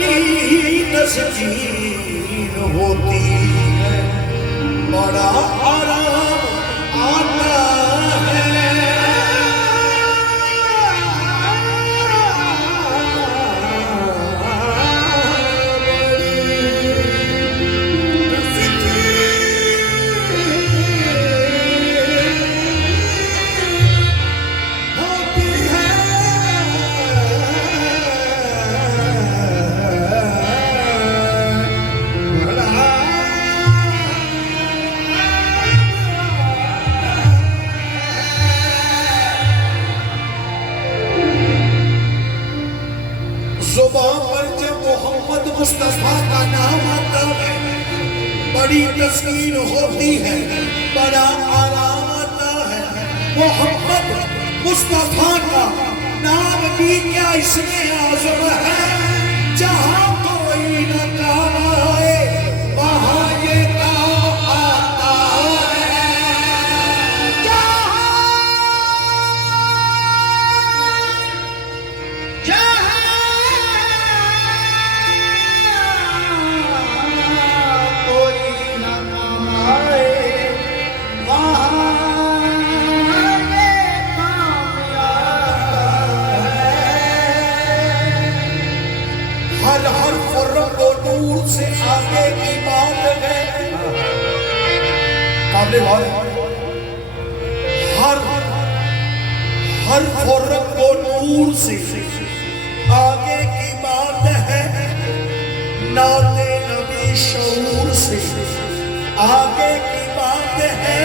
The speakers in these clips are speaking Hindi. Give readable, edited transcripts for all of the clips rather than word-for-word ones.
बड़ी तस्कीन होती है, बड़ा आराम आता है। ज़ुबान पर जब मोहम्मद मुस्तफा का नाम आता है, बड़ी तस्कीन होती है, बड़ा आराम आता है। मोहम्मद मुस्तफा का नाम भी क्या इसमें आज़म है। जहाँ कोई न काम आए वहाँ ये काम आता है। हर फर्क को नूर से आगे की बात है। काबिल हर फर्क को नूर से आगे की बात है। नाते नबी शऊर से आगे की बात है।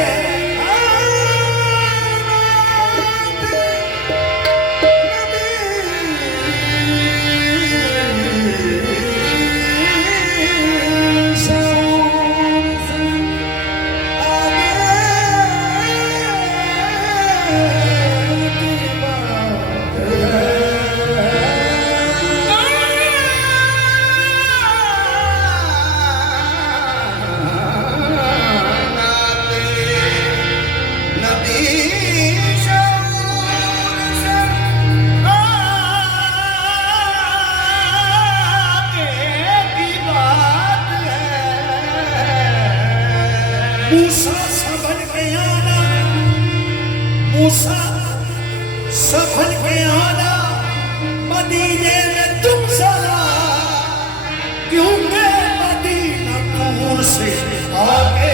मूसा संभल के आना, मूसा संभल के आना, मदीने में तुम जरा, क्योंकि मदीना दूर से आगे